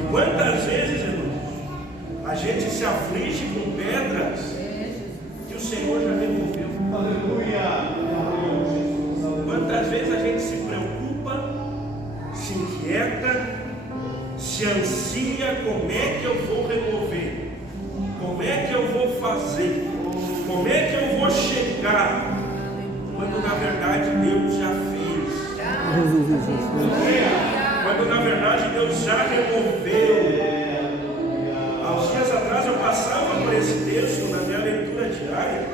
E quantas vezes, irmãos, a gente se aflige com pedras que o Senhor já removeu. Aleluia. Quantas vezes a gente se preocupa, se inquieta, se ansia, como é que eu vou remover? Como é que eu vou fazer? Como é que eu vou chegar? Quando na verdade Deus já fez. Quando na verdade Deus já removeu. Há uns dias atrás eu passava por esse texto na minha leitura diária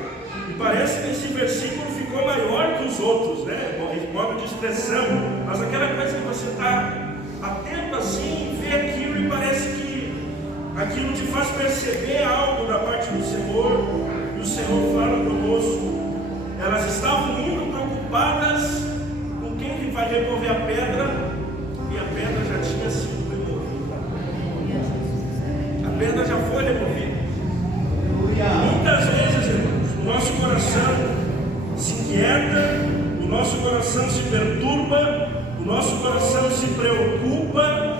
e parece que esse versículo ficou maior que os outros, né? Em modo de expressão, mas aquela coisa que você está atento assim, vê aquilo e parece que aquilo te faz perceber algo da parte do Senhor, e o Senhor fala conosco. Elas estavam indo preocupadas com quem vai remover a pedra, e a pedra já tinha sido removida. A pedra já foi removida. Muitas vezes, irmãos, o nosso coração se inquieta, o nosso coração se perturba, o nosso coração se preocupa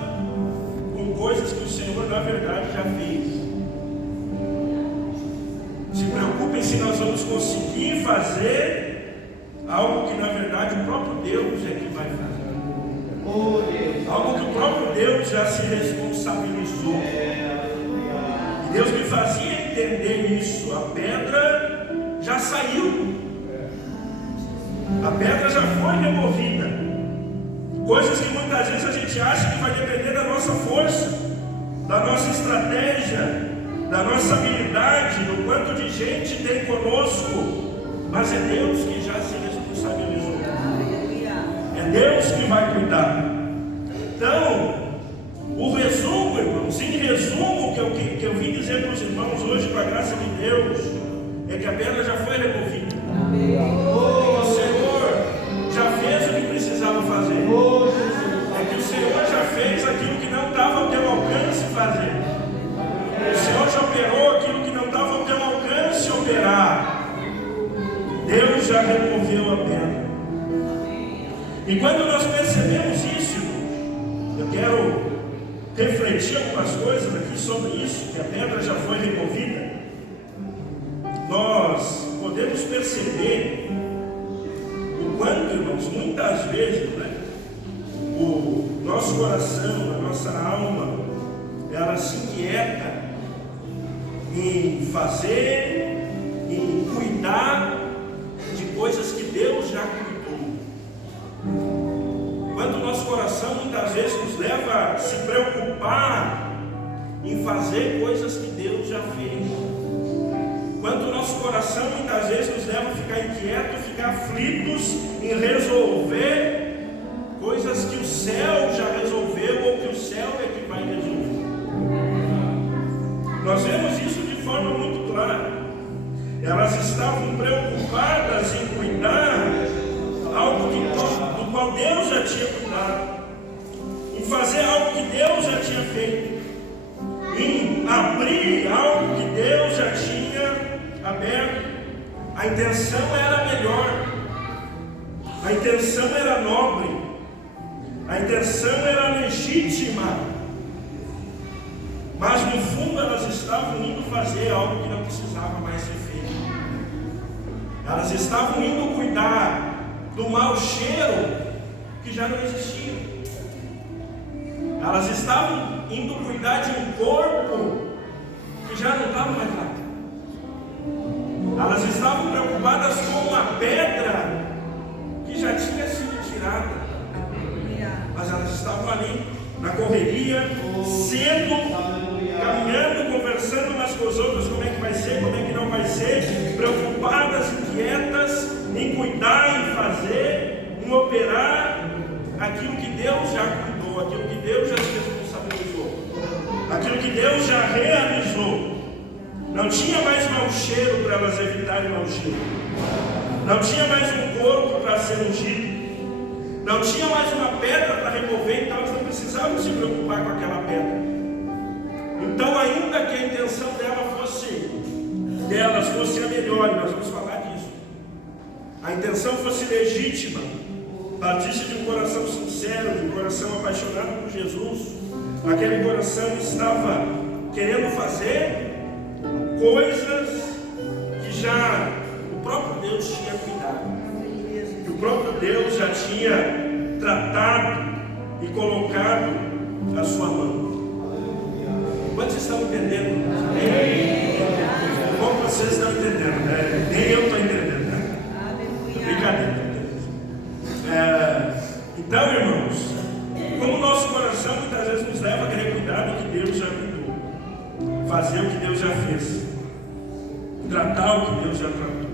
com coisas que o Senhor na verdade já fez. Se preocupem se nós vamos conseguir fazer algo que na verdade o próprio Deus é que vai fazer. Algo que o próprio Deus já se responsabilizou. E Deus me fazia entender isso. A pedra já saiu. A pedra já foi removida. Coisas que muitas vezes a gente acha que vai depender da nossa força, da nossa estratégia, da nossa habilidade, do quanto de gente tem conosco, mas é Deus que já se responsabilizou. É Deus que vai cuidar. Então, o resumo, irmãos, em resumo, que eu vim dizer para os irmãos hoje, com a graça de Deus, é que a pedra já foi removida. O Senhor já fez o que precisava fazer. É que o Senhor já fez aquilo que não estava ao teu alcance fazer. O Senhor já operou aquilo que não estava ao teu alcance operar. Deus já removeu a pedra. E quando nós percebemos isso, eu quero refletir algumas coisas aqui sobre isso, que a pedra já foi removida. Nós podemos perceber o quanto, irmãos, muitas vezes, né, o nosso coração, a nossa alma, ela se inquieta em fazer, em cuidar de coisas que Deus já cuidou. Quando o nosso coração muitas vezes nos leva a se preocupar em fazer coisas que Deus já fez. Quando o nosso coração muitas vezes nos leva a ficar inquieto, ficar aflitos em resolver coisas que o céu já resolveu ou que o céu é que vai resolver. Nós vemos isso de forma muito clara. Elas estavam preocupadas em cuidar algo do qual Deus já tinha cuidado, em fazer algo que Deus já tinha feito, em abrir algo que Deus já tinha aberto. A intenção era melhor, a intenção era nobre, a intenção era legítima, mas no fundo elas estavam indo fazer algo que não precisava mais ser feito. Elas estavam indo cuidar do mau cheiro que já não existia. Elas estavam indo cuidar de um corpo que já não estava mais lá. Elas estavam preocupadas com uma pedra que já tinha sido tirada. Mas elas estavam ali, na correria, cedo, caminhando, conversando umas com as outras, como é que vai ser, como é que não vai ser, preocupadas, inquietas, em cuidar, em fazer, em operar aquilo que Deus já cuidou, aquilo que Deus já se responsabilizou, aquilo que Deus já realizou. Não tinha mais mau cheiro para elas evitarem mau cheiro, não tinha mais um corpo para ser ungido, não tinha mais uma pedra para remover, então elas não precisavam se preocupar com aquela pedra. Então, ainda que a intenção delas fosse a melhor, e nós vamos falar disso, a intenção fosse legítima, partisse de um coração sincero, de um coração apaixonado por Jesus, aquele coração estava querendo fazer coisas que já o próprio Deus tinha cuidado, que o próprio Deus já tinha tratado e colocado a sua mão. Quantos estão entendendo? Como vocês estão entendendo, né? Nem eu estou entendendo, né? Brincadeira. Então, irmãos, como o nosso coração muitas vezes nos leva a querer cuidar do que Deus já cuidou, fazer o que Deus já fez, tratar o que Deus já tratou.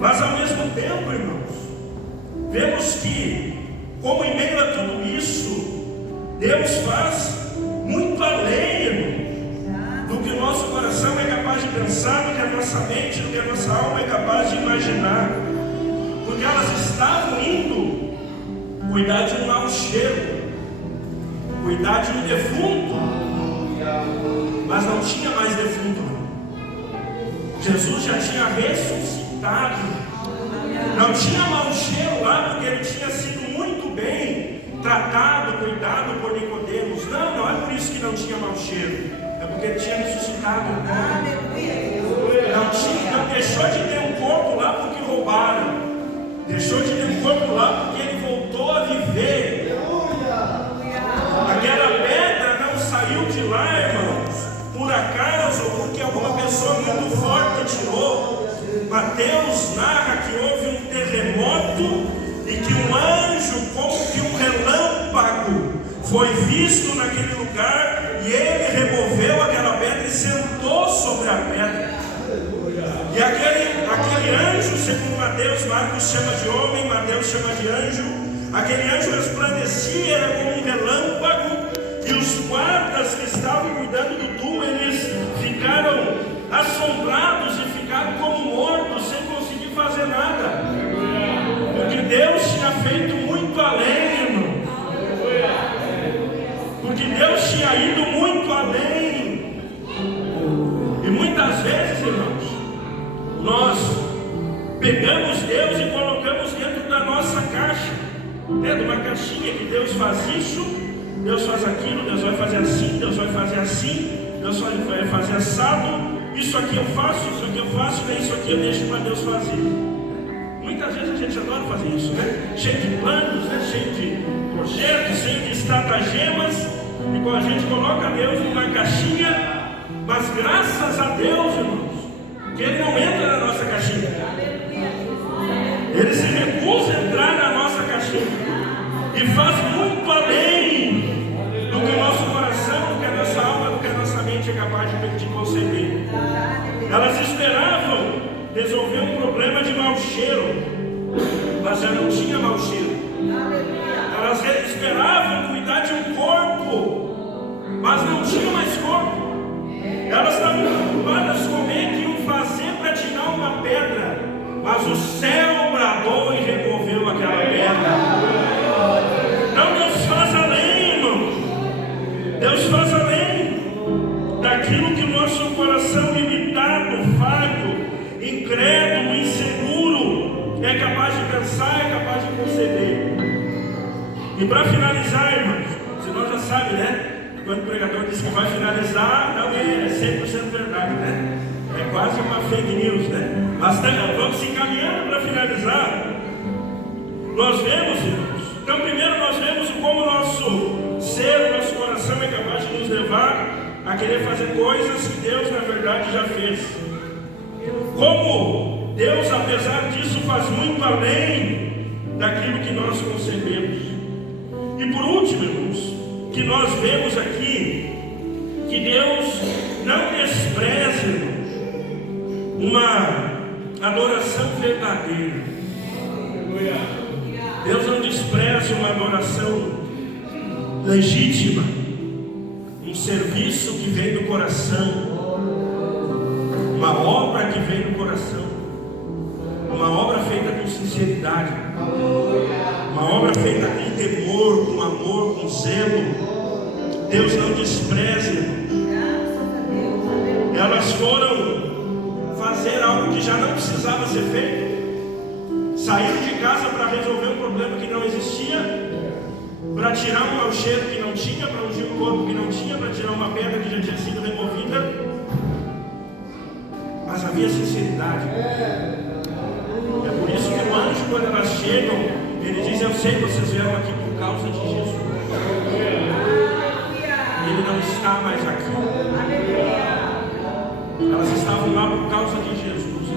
Mas ao mesmo tempo, irmãos, vemos que, como em meio a tudo isso, Deus faz muito além, irmãos, do que o nosso coração é capaz de pensar, do que a nossa mente, do que a nossa alma é capaz de imaginar. Porque elas estavam indo cuidar de um mau cheiro, cuidar de um defunto, mas não tinha mais defunto. Jesus já tinha ressuscitado, não tinha mau cheiro lá, porque ele tinha sido muito bem tratado, cuidado por Nicodemos. Não é por isso que não tinha mau cheiro, é porque ele tinha ressuscitado. Não deixou de ter um corpo lá porque roubaram, deixou de ter um corpo lá porque ele voltou a viver. Aquela pedra não saiu de lá, irmãos, por acaso, ou porque alguma pessoa muito forte tirou. Mateus narra que houve um terremoto e que um anjo, como que um relâmpago, foi visto naquele lugar e ele removeu aquela pedra e sentou sobre a pedra. E aquele anjo, segundo Mateus, Marcos chama de homem, Mateus chama de anjo. Aquele anjo resplandecia, era como um relâmpago, e os guardas que estavam cuidando do túmulo, eles ficaram assombrados e ficaram como mortos, sem conseguir fazer nada. Porque Deus tinha feito muito além, irmão. Porque Deus tinha ido muito além. E muitas vezes, irmãos, nós pegamos Deus e colocamos dentro da nossa caixa, dentro de uma caixinha que Deus faz isso, Deus faz aquilo, Deus vai fazer assim, Deus vai fazer assim, Deus vai fazer assado, isso aqui eu faço, e isso aqui eu deixo para Deus fazer. Muitas vezes a gente adora fazer isso, né? Cheio de planos, né? Cheio de projetos, cheio de estratagemas, e quando a gente coloca Deus numa caixinha, mas graças a Deus, irmãos, que Ele não entra na nossa caixinha. Ele se recusa a entrar na nossa caixinha e faz muito além do que o nosso coração, do que a nossa alma, do que a nossa mente é capaz de conceber. Elas esperavam resolver um problema de mau cheiro, mas já não tinha mau cheiro. Elas esperavam cuidar de um corpo, mas não tinha mais corpo. Elas estavam preocupadas com o que iam fazer para tirar uma pedra, mas o céu bradou e removeu aquela pedra. Então Deus faz além, irmão. Deus faz além daquilo que o nosso coração limitado, falho, incrédulo, inseguro é capaz de pensar, é capaz de conceber. E para finalizar, irmãos, senão já sabe, né? Quando o pregador diz que vai finalizar, não é 100% verdade, né? É quase uma fake news, né? Mas vamos se encaminhando para finalizar. Nós vemos, irmãos, então primeiro nós vemos como o nosso ser, o nosso coração é capaz de nos levar a querer fazer coisas que Deus na verdade já fez. Como Deus, apesar disso, faz muito além daquilo que nós concebemos. E por último, irmãos, que nós vemos aqui que Deus não despreza, irmãos, uma adoração verdadeira. Deus não despreza uma adoração legítima, um serviço que vem do coração, uma obra que vem do coração, uma obra feita com sinceridade, uma obra feita com temor, com amor, com zelo. Deus não despreza, irmãos. Elas foram fazer algo que já não precisava ser feito, saíram de casa para resolver um problema que não existia, para tirar um mau cheiro que não não tinha para ungir um corpo, que não tinha para tirar uma pedra que já tinha sido removida, mas havia sinceridade. É por isso que o anjo, quando elas chegam, ele diz: eu sei que vocês vieram aqui por causa de Jesus. Ele não está mais aqui. Elas estavam lá por causa de Jesus.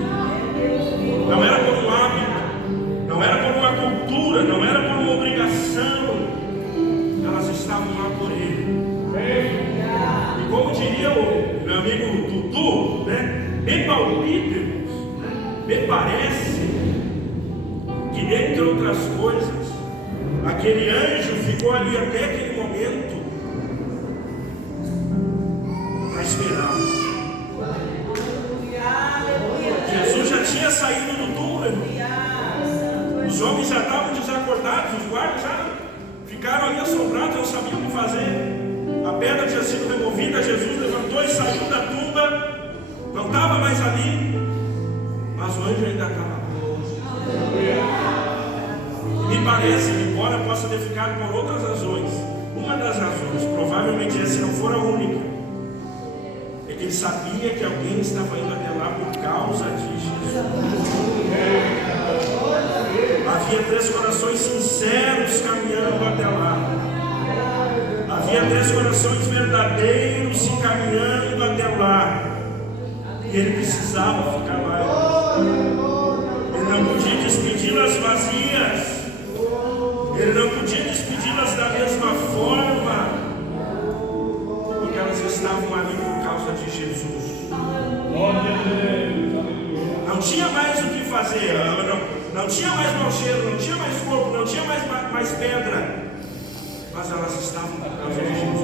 Não era por um hábito, não era por uma cultura, não era por uma obrigação. Elas estavam lá por Ele. E como diria o meu amigo Dudu, né? Me palpita, me parece que, dentre outras coisas, aquele anjo ficou ali até aquele momento para esperar. Jesus já tinha saído do túmulo. Os homens já estavam desacordados, os guardas já ficaram ali assombrados, não sabiam o que fazer. A pedra tinha sido removida, Jesus levantou e saiu da tumba, não estava mais ali, mas o anjo ainda estava lá. Me parece que, embora possa ter ficado por outras razões, uma das razões, provavelmente essa não for a única, é que ele sabia que alguém estava indo até lá por causa de Jesus. Havia 3 corações sinceros caminhando até lá. Havia 3 corações verdadeiros se caminhando até lá. E ele precisava ficar lá. Ele não podia despedi-las vazias. Ele não podia despedi-las da mesma forma, porque elas estavam ali por causa de Jesus. Não tinha mais o que fazer, não tinha mais mau cheiro, não tinha mais corpo, não tinha mais pedra, mas elas estavam por causa de Jesus.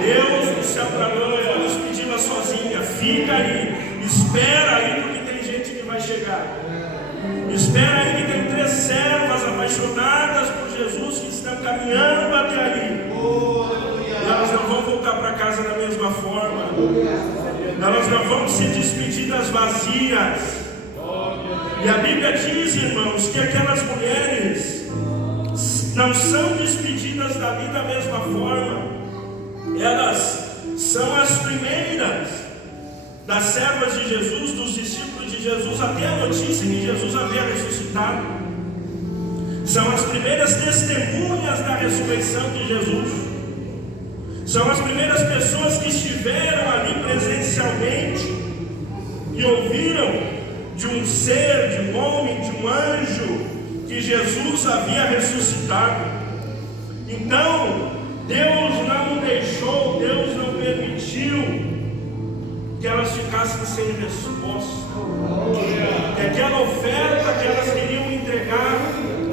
Deus do céu para nós, vou despedi-la sozinha. Fica aí, espera aí, porque tem gente que vai chegar. Espera aí, que tem 3 servas apaixonadas por Jesus que estão caminhando até ali. E elas não vão voltar para casa da mesma forma. Elas não vão se despedir das vazias. E a Bíblia diz, irmãos, que aquelas mulheres não são despedidas dali da mesma forma. Elas são as primeiras das servas de Jesus, dos discípulos de Jesus, até a notícia que Jesus havia ressuscitado. São as primeiras testemunhas da ressurreição de Jesus. São as primeiras pessoas que estiveram ali presencialmente e ouviram de um ser, de um homem, de um anjo, que Jesus havia ressuscitado. Então, Deus não deixou, Deus não permitiu que elas ficassem sem resposta, que aquela oferta que elas queriam entregar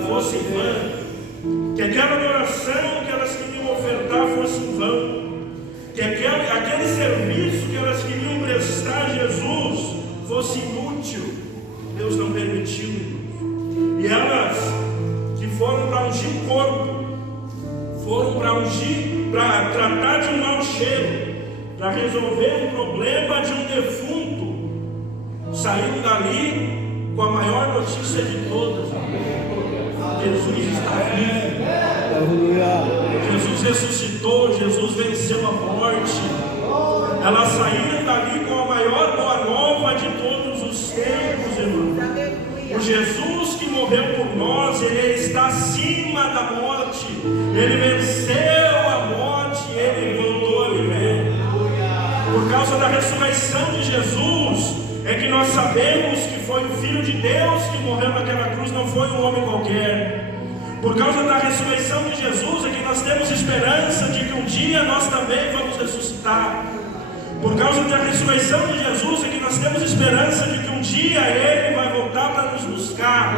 fosse em vão, que aquela adoração que elas queriam ofertar fosse em vão, que aquele serviço que elas queriam prestar a Jesus fosse inútil. Deus não permitiu. E elas que foram para ungir o corpo, foram para ungir, para tratar de um mau cheiro, para resolver o problema de um defunto, saíram dali com a maior notícia de todas: Jesus está vivo, Jesus ressuscitou, Jesus venceu a morte. Elas saíram dali com a maior boa nova de todos os tempos, irmão. O Jesus que morreu por nós, Ele está acima da morte. Ele venceu a morte, Ele voltou a viver. Por causa da ressurreição de Jesus, é que nós sabemos que foi o Filho de Deus que morreu naquela cruz, não foi um homem qualquer. Por causa da ressurreição de Jesus, é que nós temos esperança de que um dia nós também vamos ressuscitar. Por causa da ressurreição de Jesus, é que nós temos esperança de que um dia Ele vai voltar para nos buscar.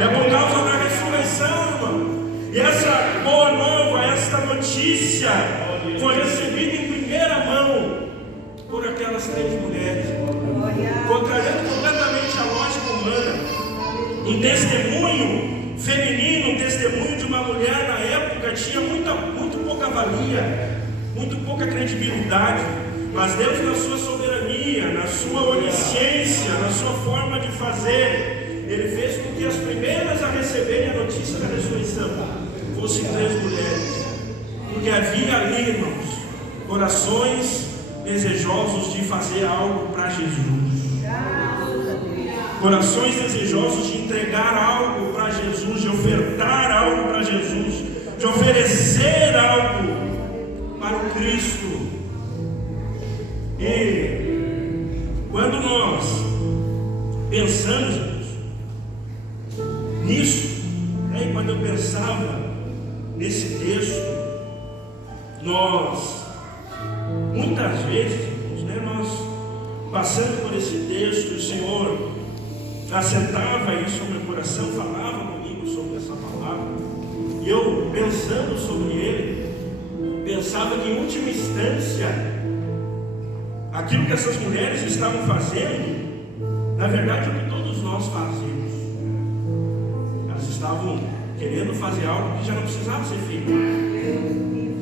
É por causa da ressurreição, irmão. E essa boa nova, esta notícia, foi recebida em primeira mão por aquelas 3 mulheres, contrariando completamente a lógica humana. Um testemunho feminino, um testemunho de uma mulher na época tinha muito pouca valia, muito pouca credibilidade. Mas Deus, na sua soberania, na sua onisciência, na sua forma de fazer, Ele fez com que as primeiras a receberem a notícia da ressurreição fossem 3 mulheres. Porque havia ali, irmãos, corações desejosos de fazer algo para Jesus, corações desejosos de entregar algo para Jesus, de ofertar algo para Jesus, de oferecer algo para o Cristo. E quando nós pensamos nisso, e quando eu pensava nesse texto, nós muitas vezes, nós passando por esse texto, o Senhor assentava isso no meu coração, falava comigo sobre essa palavra, e eu pensando sobre ele, pensava que em última instância, aquilo que essas mulheres estavam fazendo, na verdade é o que todos nós fazemos. Elas estavam querendo fazer algo que já não precisava ser feito,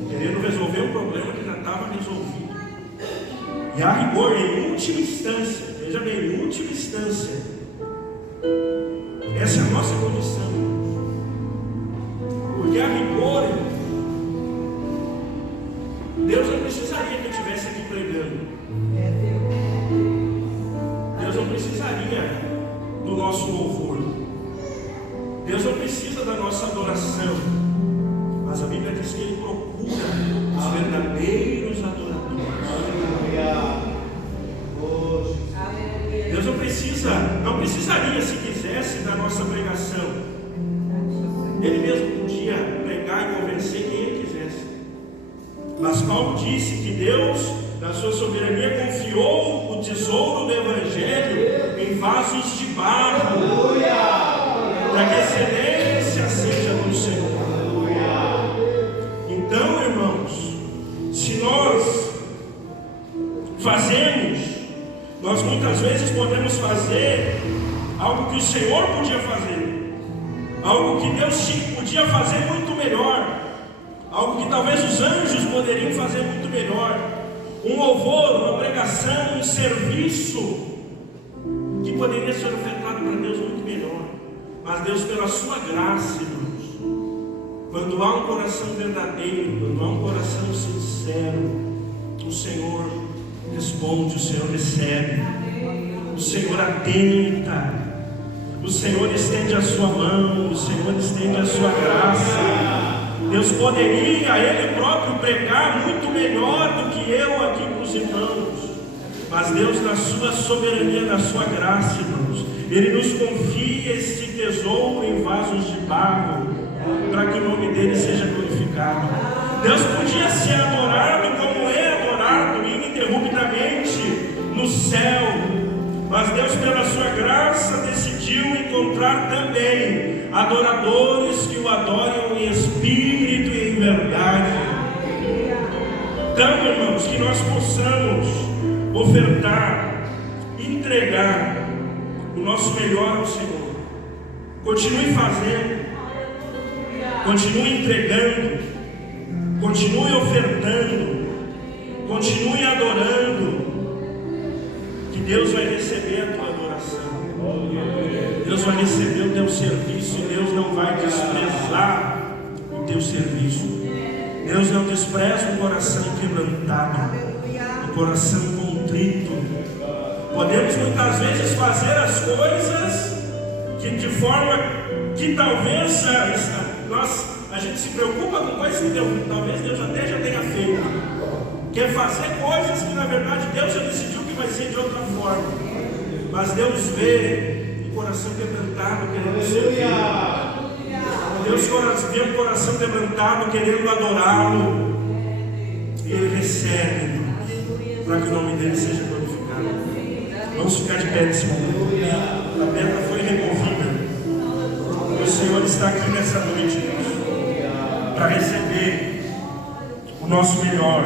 querendo resolver um problema que já estava resolvido. E a rigor, em última instância, veja bem, em última instância, essa é a nossa condição. Porque a rigor, Deus não precisaria que eu estivesse aqui pregando. Deus não precisaria do nosso louvor. Deus não precisa da nossa adoração. Mas a Bíblia diz que Ele procura os verdadeiros adoradores. Deus não precisaria, se quisesse, da nossa pregação. Ele mesmo podia pregar e convencer quem Ele quisesse. Mas Paulo disse que Deus, na sua soberania, confiou o tesouro do Evangelho em vasos de barro, para que a excelência seja do Senhor. Então, irmãos, se nós fazemos, nós muitas vezes podemos fazer algo que o Senhor podia fazer, algo que Deus podia fazer muito melhor, algo que talvez os anjos poderiam fazer muito melhor, um louvor, uma pregação, um serviço que poderia ser ofertado para Deus muito melhor. Mas Deus, pela sua graça, irmãos, quando há um coração verdadeiro, quando há um coração sincero, o Senhor responde, o Senhor recebe, o Senhor atenta, o Senhor estende a sua mão, o Senhor estende a sua graça. Deus poderia Ele próprio pregar muito melhor do que eu aqui para os irmãos, mas Deus, na sua soberania, na sua graça, irmãos, Ele nos confia este tesouro em vasos de barro, para que o nome dele seja glorificado. Deus podia ser adorado como é adorado ininterruptamente no céu, mas Deus, pela sua graça, decidiu encontrar também adoradores que o adoram em espírito e em verdade. Então, irmãos, que nós possamos ofertar, entregar o nosso melhor ao Senhor. Continue fazendo, continue entregando, continue ofertando, continue adorando, que Deus vai receber a tua adoração, Deus vai receber o teu serviço, e Deus não vai desprezar o teu serviço. Deus não despreza um coração quebrantado, um coração contrito. Podemos muitas vezes fazer as coisas que de forma que talvez a gente se preocupa com coisas que talvez Deus até já tenha feito. Quer fazer coisas que na verdade Deus já decidiu que vai ser de outra forma. Mas Deus vê um coração quebrantado querendo servir. Deus vê um coração quebrantado querendo adorá-lo. E Ele recebe, para que o nome dele seja glorificado. Vamos ficar de pé nesse momento. A pedra foi removida. O Senhor está aqui nessa noite, Deus, para receber o nosso melhor,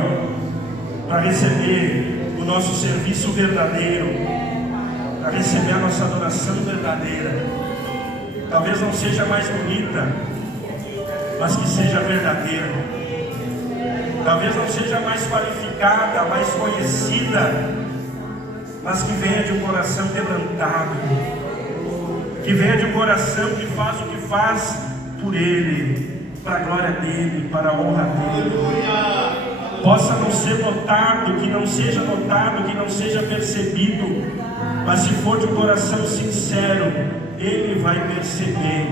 para receber o nosso serviço verdadeiro, para receber a nossa adoração verdadeira. Talvez não seja mais bonita, mas que seja verdadeira. Talvez não seja mais qualificada, mais conhecida, mas que venha de um coração quebrantado, que venha de um coração que faz o que faz por Ele, para a glória dele, para a honra dele. Possa não ser notado, que não seja notado, que não seja percebido, mas se for de um coração sincero, ele vai perceber.